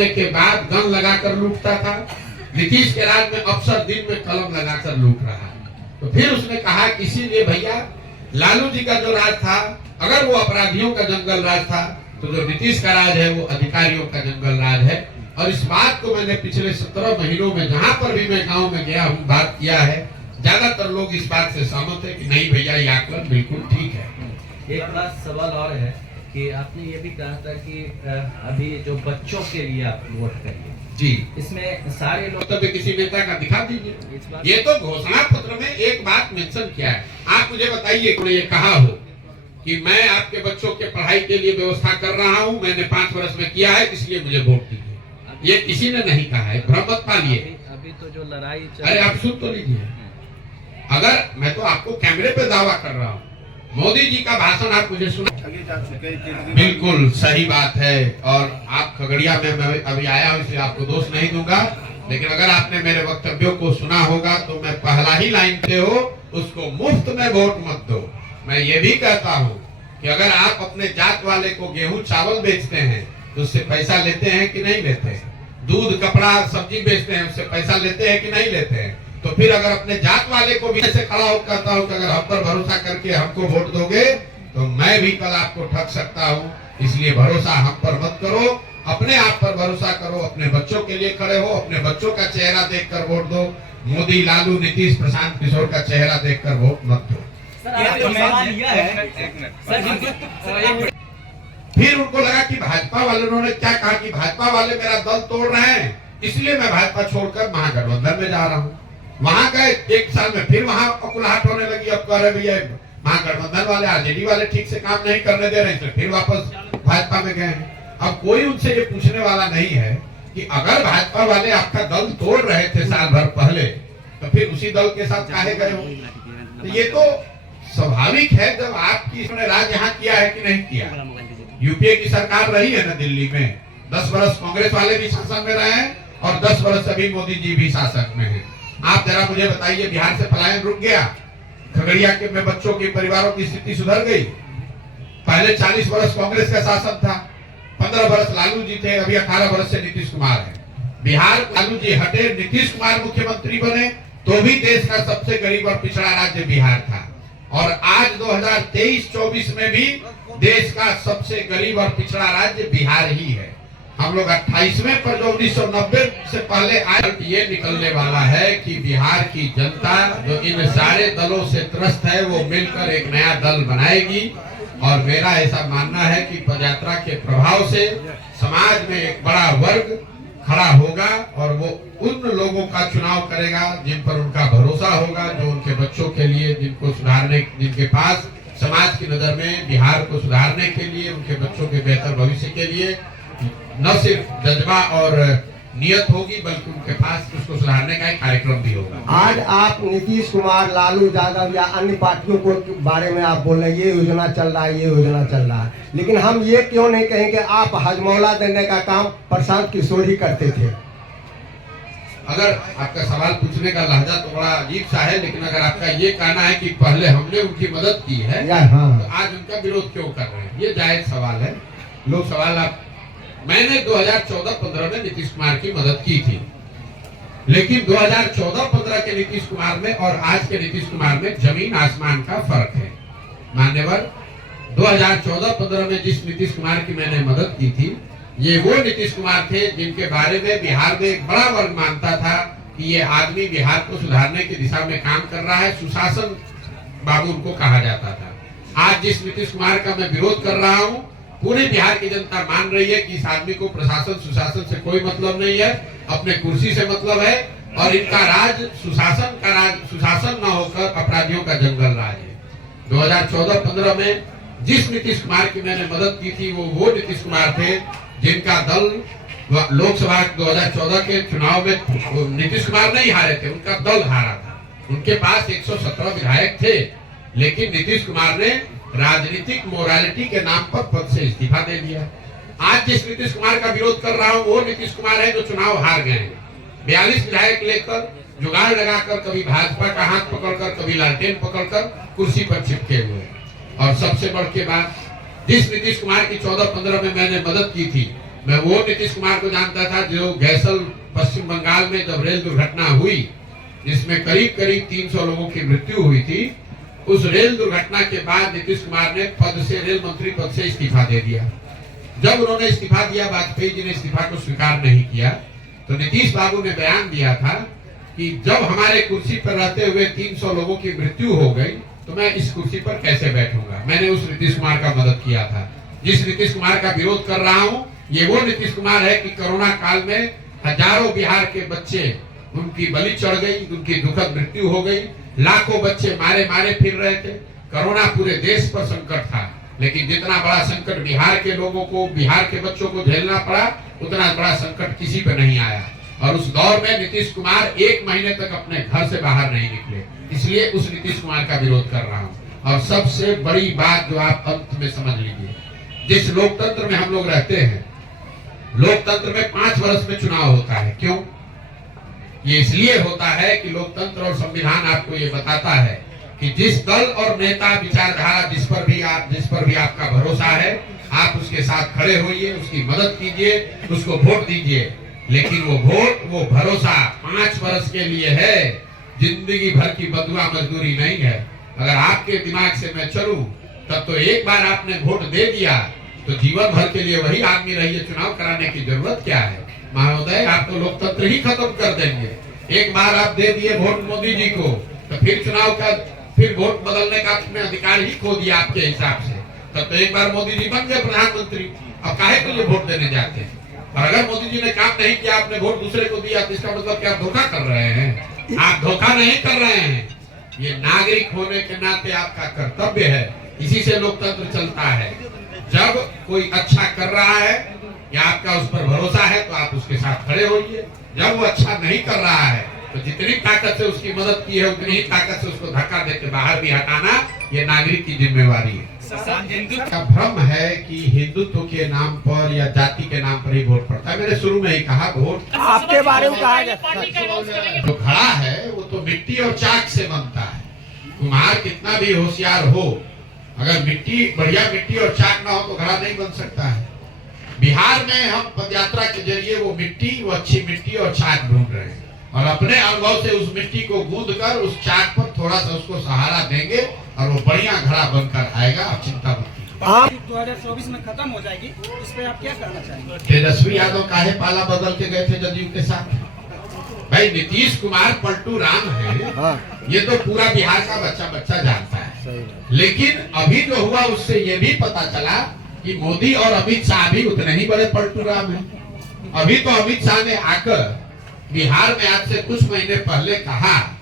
होने के बाद गन लगाकर लूटता था। नीतीश के राज में अफसर दिन में कलम लगाकर लूट रहा है। तो फिर उसने कहा कि इसीलिए भैया लालू जी का जो राज था, अगर वो अपराधियों का जंगल राज था, तो जो नीतीश का राज है वो अधिकारियों का जंगल राज है। और इस बात को मैंने पिछले 17 महीनों में जहां पर भी मैं गांव में गया हूं बात किया है, ज्यादातर लोग इस बात से सहमत है कि नहीं भैया ये आकलन बिल्कुल ठीक है। एक बड़ा सवाल और है कि आपने ये भी कहा था कि अभी जो बच्चों के लिए आप वोट करिए जी, इसमें सारे लोग तब किसी नेता का दिखा दीजिए। ये तो घोषणा पत्र में एक बात मेंशन किया है। आप मुझे बताइए कि ये कहा हो कि मैं आपके बच्चों के पढ़ाई के लिए व्यवस्था कर रहा हूं, मैंने 5 वर्ष में किया है, इसलिए मुझे वोट दीजिए। ये किसी ने नहीं कहा है, भ्रम मत पालिए। अभी तो जो लड़ाई अरे आप सुन तो लीजिए। अगर मैं तो आपको कैमरे पे दावा कर रहा हूँ, मोदी जी का भाषण आप मुझे सुना, बिल्कुल सही बात है। और आप खगड़िया में मैं अभी आया हूँ इसलिए आपको दोष नहीं दूंगा, लेकिन अगर आपने मेरे वक्तव्यों को सुना होगा तो मैं पहला ही लाइन पे हो, उसको मुफ्त में वोट मत दो। मैं ये भी कहता हूँ कि अगर आप अपने जात वाले को गेहूं चावल बेचते हैं तो उससे पैसा लेते हैं कि नहीं लेते हैं? दूध कपड़ा सब्जी बेचते हैं, उससे पैसा लेते हैं कि नहीं लेते हैं? तो फिर अगर अपने जात वाले को भी ऐसे खड़ा होकर कहता हूँ कि अगर हम पर भरोसा करके हमको वोट दोगे तो मैं भी कल आपको ठग सकता हूँ। इसलिए भरोसा हम पर मत करो, अपने आप पर भरोसा करो, अपने बच्चों के लिए खड़े हो, अपने बच्चों का चेहरा देखकर वोट दो। मोदी, लालू, नीतीश, प्रशांत किशोर का चेहरा देखकर वोट मत दो। फिर उनको लगा कि भाजपा वाले, उन्होंने क्या कहा कि भाजपा वाले मेरा दल तोड़ रहे हैं, इसलिए मैं भाजपा छोड़कर महागठबंधन में जा रहा हूँ। वहां गए, 1 साल में फिर वहां अकुलाहट होने लगी। अब कह रहे भैया महागठबंधन वाले, आरजेडी वाले ठीक से काम नहीं करने दे रहे, इसलिए फिर वापस भाजपा में गए हैं। अब कोई उनसे ये पूछने वाला नहीं है कि अगर भाजपा वाले आपका दल तोड़ रहे थे साल भर पहले, तो फिर उसी दल के साथ काहे गए हो? तो ये तो स्वाभाविक है, जब आपकी इसने राज यहाँ किया है कि नहीं किया। यूपीए की सरकार रही है ना दिल्ली में, 10 वर्ष कांग्रेस वाले भी शासन में रहे हैं और 10 वर्ष अभी मोदी जी भी शासन में हैं। आप जरा मुझे बताइए, बिहार से पलायन रुक गया? खगड़िया के में बच्चों के परिवारों की स्थिति सुधर गई? पहले 40 वर्ष कांग्रेस का शासन था, 15 वर्ष लालू जी थे, अभी 18 वर्ष से नीतीश कुमार है। बिहार लालू जी हटे, नीतीश कुमार मुख्यमंत्री बने, तो भी देश का सबसे गरीब और पिछड़ा राज्य बिहार था। और आज 2023-24 में भी देश का सबसे गरीब और पिछड़ा राज्य बिहार ही है। हम लोग 28वें पर जो 1990 से पहले आए, ये निकलने वाला है कि बिहार की जनता जो इन सारे दलों से त्रस्त है वो मिलकर एक नया दल बनाएगी। और मेरा ऐसा मानना है कि पदयात्रा के प्रभाव से समाज में एक बड़ा वर्ग खड़ा होगा और वो उन लोगों का चुनाव करेगा जिन पर उनका भरोसा होगा, जो उनके बच्चों के लिए, जिनको सुधारने, जिनके पास समाज की नजर में बिहार को सुधारने के लिए, उनके बच्चों के बेहतर भविष्य के लिए न सिर्फ जज्बा और नियत होगी बल्कि उनके पास उसको सुधारने का एक कार्यक्रम भी होगा। आज आप नीतीश कुमार, लालू यादव या अन्य पार्टियों को बारे में आप बोल रहे हैं ये योजना चल रहा है, ये योजना चल रहा है, लेकिन हम ये क्यों नहीं कहें कि आप हजमौला देने का काम प्रशांत किशोर ही करते थे? अगर आपका सवाल पूछने का लहजा तो बड़ा अजीब सा है, लेकिन अगर आपका ये कहना है कि पहले हमने उनकी मदद की है तो आज उनका विरोध क्यों कर रहे हैं, ये जायज सवाल है। लोग सवाल आप, मैंने 2014-15 में नीतीश कुमार की मदद की थी, लेकिन 2014-15 के नीतीश कुमार में और आज के नीतीश कुमार में जमीन आसमान का फर्क है। मान्यवर, 2014-15 में जिस नीतीश कुमार की मैंने मदद की थी, ये वो नीतीश कुमार थे जिनके बारे में बिहार में एक बड़ा वर्ग मानता था कि ये आदमी बिहार को सुधारने की दिशा में काम कर रहा है, सुशासन बाबू उनको कहा जाता था। आज जिस नीतीश कुमार का मैं विरोध कर रहा हूँ, पूरे बिहार की जनता मान रही है कि इस आदमी को प्रशासन सुशासन से कोई मतलब नहीं है, अपने कुर्सी से मतलब है और इनका राज सुशासन का राज, सुशासन न होकर अपराधियों का जंगल राज है। 2014-15 में जिस नीतीश कुमार की मैंने मदद की थी वो नीतीश कुमार थे जिनका दल लोकसभा 2014 के चुनाव में नीतीश कुमार नहीं हारे थे, उनका दल हारा था। उनके पास 117 विधायक थे, लेकिन नीतीश कुमार ने राजनीतिक मोरालिटी के नाम पर पद से इस्तीफा दे दिया। आज जिस नीतीश कुमार का विरोध कर रहा हूँ वो नीतीश कुमार है जो चुनाव हार गए हैं। 42 विधायक लेकर जुगाड़ लगाकर, कभी भाजपा का हाथ पकड़कर, कभी लालटेन पकड़कर कुर्सी पर चिपके हुए। और सबसे बढ़ के बात, जिस नीतीश कुमार की 14-15 में मैंने मदद की थी, मैं वो नीतीश कुमार को जानता था जो गैसल पश्चिम बंगाल में जब रेल दुर्घटना हुई जिसमें करीब करीब 300 लोगों की मृत्यु हुई थी, उस रेल दुर्घटना के बाद नीतीश कुमार ने पद से, रेल मंत्री पद से इस्तीफा दे दिया। जब उन्होंने इस्तीफा दिया, वाजपेयी जी ने इस्तीफा को स्वीकार नहीं किया, तो नीतीश बाबू ने बयान दिया था कि जब हमारे कुर्सी पर रहते हुए 300 लोगों की मृत्यु हो गई तो मैं इस कुर्सी पर कैसे बैठूंगा। मैंने उस नीतीश कुमार का मदद किया था। जिस नीतीश कुमार का विरोध कर रहा हूं, ये वो नीतीश कुमार है कि कोरोना काल में हजारों बिहार के बच्चे, उनकी बलि चढ़ गई, उनकी दुखद मृत्यु हो गई, लाखों बच्चे मारे मारे फिर रहे थे। कोरोना पूरे देश पर संकट था, लेकिन जितना बड़ा संकट बिहार के लोगों को, बिहार के बच्चों को झेलना पड़ा, उतना बड़ा संकट किसी पे नहीं आया। और उस दौर में नीतीश कुमार 1 महीने तक अपने घर से बाहर नहीं निकले, इसलिए उस नीतीश कुमार का विरोध कर रहा हूं। और सबसे बड़ी बात जो आप अंत में समझ लीजिए, जिस लोकतंत्र में हम लोग रहते हैं, लोकतंत्र में 5 वर्ष में चुनाव होता है। क्यों? ये इसलिए होता है कि लोकतंत्र और संविधान आपको ये बताता है कि जिस दल और नेता, विचारधारा जिस पर भी आपका भरोसा है, आप उसके साथ खड़े होइए, उसकी मदद कीजिए, उसको वोट दीजिए। लेकिन वो वोट, वो भरोसा 5 वर्ष के लिए है, जिंदगी भर की बदुआ मजदूरी नहीं है। अगर आपके दिमाग से मैं चलूं, तब तो एक बार आपने वोट दे दिया तो जीवन भर के लिए वही आदमी रहिए, चुनाव कराने की जरूरत क्या है। महोदय, आप तो लोकतंत्र ही खत्म कर देंगे। एक बार आप दे दिए वोट मोदी जी को, तो फिर चुनाव का, फिर वोट बदलने का आपने अधिकार ही खो दिया आपके हिसाब से। तब तो एक बार मोदी जी बन गए प्रधानमंत्री, अब काहे के लिए वोट देने जाते हैं। और अगर मोदी जी ने काम नहीं किया, आपने वोट दूसरे को दिया, तो इसका मतलब क्या आप धोखा कर रहे हैं? आप धोखा नहीं कर रहे हैं। ये नागरिक होने के नाते आपका कर्तव्य है। इसी से लोकतंत्र चलता है। जब कोई अच्छा कर रहा है या आपका उस पर भरोसा है, तो आप उसके साथ खड़े होइए। जब वो अच्छा नहीं कर रहा है, तो जितनी ताकत से उसकी मदद की है, उतनी ही ताकत से उसको धक्का देके बाहर भी हटाना, ये नागरिक की जिम्मेवारी है। का भ्रम है कि हिंदुत्व के नाम पर या जाति के नाम पर ही वोट पड़ता है। मैंने शुरू में ही कहा, वोट आपके बारे में कहा गया जो घड़ा है वो तो मिट्टी और चाक से बनता है। कुम्हार कितना भी होशियार हो, अगर मिट्टी, बढ़िया मिट्टी और चाक ना हो तो घड़ा नहीं बन सकता है। बिहार में हम पदयात्रा के जरिए वो मिट्टी, वो अच्छी मिट्टी और चाक ढूंढ रहे हैं, और अपने अनुभव से उस मिट्टी को गूंद कर उस चाक पर थोड़ा सा उसको सहारा देंगे और वो बढ़िया घड़ा बनकर आएगा। आप चिंता मत कीजिए। आप 2024 में खत्म हो जाएगी, इस पे आप क्या कहना चाहेंगे? तेजस्वी यादव काहे पाला बदल के गए थे जदयू के साथ? भाई, नीतीश कुमार पलटू राम है, ये तो पूरा बिहार का बच्चा जानता है। लेकिन अभी जो हुआ उससे ये भी पता चला कि मोदी और अमित शाह भी उतने ही बड़े पलटू राम हैं। अभी तो अमित शाह ने आकर बिहार में आज से कुछ महीने पहले कहा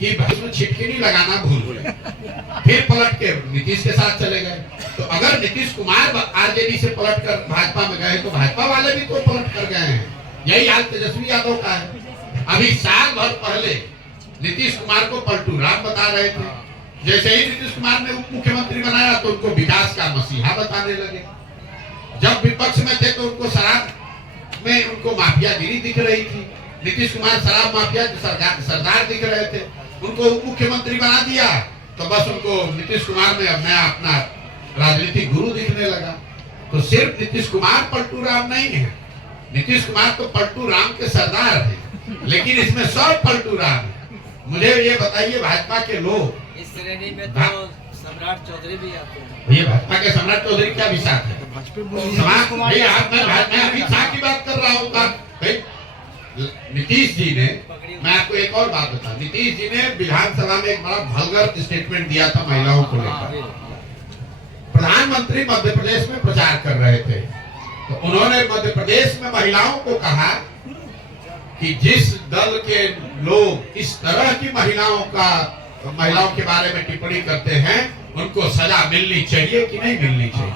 कि उसमें छिटकिनी लगाना भूल गए, फिर पलट के नीतीश के साथ चले गए। तो अगर नीतीश कुमार आरजेडी से पलट कर भाजपा में गए, तो भाजपा वाले भी तो पलट कर गए हैं। यही हाल तेजस्वी यादव का है। अभी साल भर पहले नीतीश कुमार को पलटू राम बता रहे थे, जैसे ही नीतीश कुमार ने उप मुख्यमंत्री बनाया तो उनको विकास का मसीहा बताने लगे। जब विपक्ष में थे तो उनको शराब में उनको माफियागिरी दिख रही थी। नीतीश कुमार शराब माफिया सरदार दिख रहे थे, उनको उप मुख्यमंत्री बना दिया तो बस उनको नीतीश कुमार में अब नया अपना राजनीतिक गुरु दिखने लगा। तो सिर्फ नीतीश कुमार पलटू राम नहीं है, नीतीश कुमार तो पलटू राम के सरदार है, लेकिन इसमें सब पलटू राम है। मुझे ये बताइए, भाजपा के लोग इस श्रेणी में तो सम्राट चौधरी भी आते हैं। ये भाजपा के सम्राट चौधरी क्या विशाख है? मैं अमित शाह की बात कर रहा हूँ। नीतीश जी ने, मैं आपको एक और बात बता, नीतीश जी ने विधानसभा में एक बड़ा वल्गर स्टेटमेंट दिया था महिलाओं को लेकर। प्रधानमंत्री मध्य प्रदेश में प्रचार कर रहे थे, तो उन्होंने मध्य प्रदेश में महिलाओं को कहा कि जिस दल के लोग इस तरह की महिलाओं के बारे में टिप्पणी करते हैं, उनको सजा मिलनी चाहिए कि नहीं मिलनी चाहिए।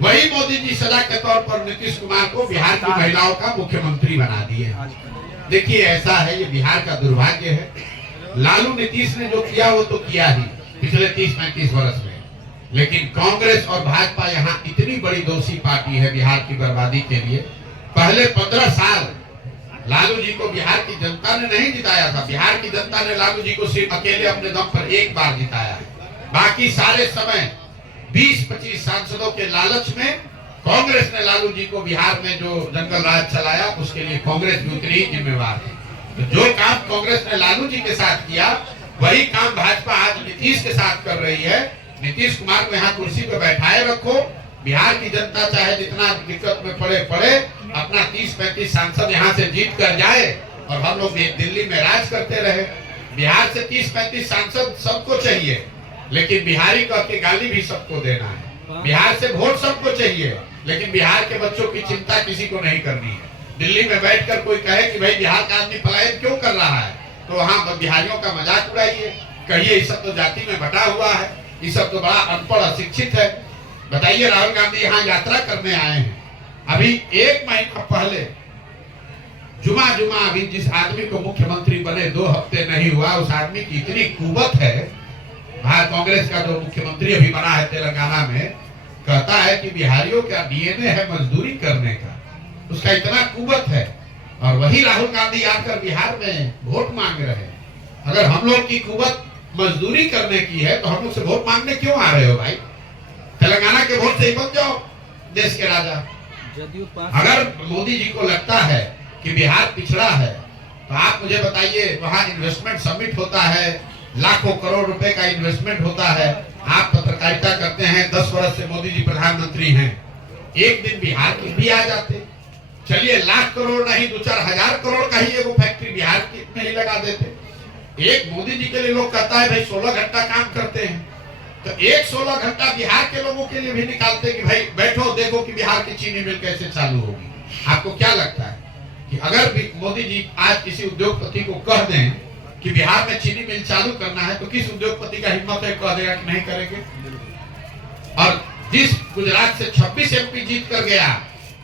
वही मोदी जी सजा के तौर पर नीतीश कुमार को बिहार की महिलाओं का मुख्यमंत्री बना दिए। देखिए, ऐसा है, ये बिहार का दुर्भाग्य है। लालू नीतीश ने जो किया वो तो किया ही पिछले 30-35 वर्ष में, लेकिन कांग्रेस और भाजपा यहाँ इतनी बड़ी दोषी पार्टी है बिहार की बर्बादी के लिए। पहले 15 साल लालू जी को बिहार की जनता ने नहीं जिताया था। बिहार की जनता ने लालू जी को सिर्फ अकेले अपने दम पर एक बार जिताया है। बाकी सारे समय 20-25 सांसदों के लालच में कांग्रेस ने लालू जी को बिहार में जो जंगल राज चलाया उसके लिए कांग्रेस भी उतनी ही जिम्मेवार है। तो जो काम कांग्रेस ने लालू जी के साथ किया वही काम भाजपा आज नीतीश के साथ कर रही है। नीतीश कुमार को यहाँ कुर्सी पे बैठाए रखो, बिहार की जनता चाहे जितना दिक्कत में पड़े अपना 30-35 सांसद यहाँ से जीत कर जाए और हम लोग दिल्ली में राज करते रहे। बिहार से 30-35 सांसद सबको चाहिए, लेकिन बिहारी कह के गाली भी सबको देना है। बिहार से वोट सबको चाहिए, लेकिन बिहार के बच्चों की चिंता किसी को नहीं करनी है। दिल्ली में बैठकर कोई कहे कि भाई बिहार का आदमी पलायन क्यों कर रहा है, तो वहाँ बिहारियों का मजाक उड़ाइए, कहिए ये सब तो जाति में बटा हुआ है, ये सब तो बड़ा अनपढ़ अशिक्षित है। बताइए, राहुल गांधी यहाँ यात्रा करने आए हैं, अभी 1 महीना पहले जुमा अभी जिस आदमी को मुख्यमंत्री बने 2 हफ्ते नहीं हुआ, उस आदमी की इतनी कुवत है। भारत कांग्रेस का जो मुख्यमंत्री अभी बना है तेलंगाना में, कहता है कि बिहारियों का डीएनए है मजदूरी करने का, उसका इतना कुवत है। और वही राहुल गांधी आकर बिहार में वोट मांग रहे हैं। अगर हम लोग की कुवत मजदूरी करने की है तो हम लोग से वोट मांगने क्यों आ रहे हो भाई? तेलंगाना के वोट से ही बन जाओ देश के राजा। अगर मोदी जी को लगता है कि बिहार पिछड़ा है तो आप मुझे बताइए, वहां इन्वेस्टमेंट समिट होता है, लाखों करोड़ रुपए का इन्वेस्टमेंट होता है। आप पत्रकारिता करते हैं, 10 वर्ष से मोदी जी प्रधानमंत्री हैं, एक दिन बिहार के भी आ जाते। चलिए, लाख करोड़ नहीं 2-4 हजार करोड़ का ही एगो फैक्ट्री बिहार में ही लगा देते। एक मोदी जी के लिए लोग कहता है भाई 16 घंटा काम करते हैं, तो एक 16 घंटा बिहार के लोगों के लिए भी निकालते कि भाई बैठो देखो कि बिहार की चीनी मिल कैसे चालू होगी। आपको क्या लगता है कि अगर भी मोदी जी आज किसी उद्योगपति को कह दें कि बिहार में चीनी मिल चालू करना है, तो किस उद्योगपति का हिम्मत है कह देगा कि नहीं करेंगे? और जिस गुजरात से 26 MP जीत कर गया,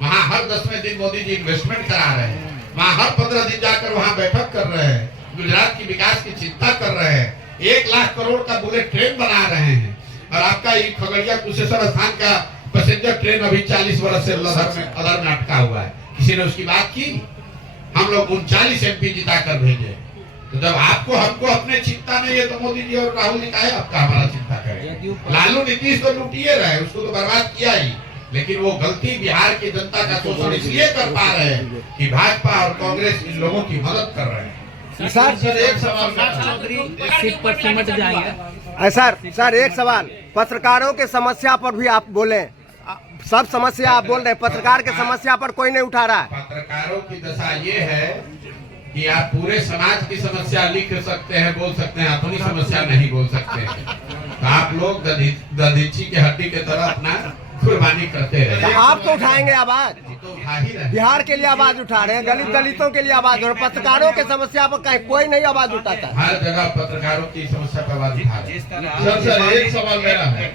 वहां हर 10वें दिन मोदी जी इन्वेस्टमेंट करा रहे हैं, वहां हर 15 दिन जाकर वहां बैठक कर रहे हैं, गुजरात की विकास की चिंता कर रहे हैं, 1 लाख करोड़ का बुलेट ट्रेन बना रहे हैं। और आपका ये खगड़िया कुशेश्वर स्थान का पैसेंजर ट्रेन अभी 40 वर्ष से अदर में अटका हुआ है, किसी ने उसकी बात की? हम लोग 39 MP जिता कर भेजे। तो जब आपको हमको अपने चिंता नहीं है तो मोदी जी और राहुल जी का है आपका हमारा चिंता करें? लालू नीतीश तो लूटिए रहे, उसको तो बर्बाद किया ही, लेकिन वो गलती बिहार की जनता का शोषण इसलिए कर पा रहे हैं कि भाजपा और कांग्रेस इन लोगों की मदद कर रहे हैं। सर एक सवाल सीट पर सिमट जाएंगे। सर एक सवाल, पत्रकारों के समस्या पर भी आप बोले, सब समस्या आप बोल रहे हैं, पत्रकार के समस्या पर कोई नहीं उठा रहा है। पत्रकारों की दशा ये है कि आप पूरे समाज की समस्या लिख सकते हैं, बोल सकते हैं, अपनी समस्या नहीं बोल सकते हैं। तो आप लोग दधीची के हड्डी की तरह अपना कुर्बानी करते हैं। तो आप तो उठाएंगे आवाज, तो उठा ही रहे, बिहार के लिए आवाज उठा रहे हैं, दलितों के लिए आवाज, और पत्रकारों के समस्या पर कहीं कोई नहीं आवाज उठाता। हर जगह पत्रकारों की समस्या पर आवाज उठा रहे हैं। सर एक सवाल मेरा है,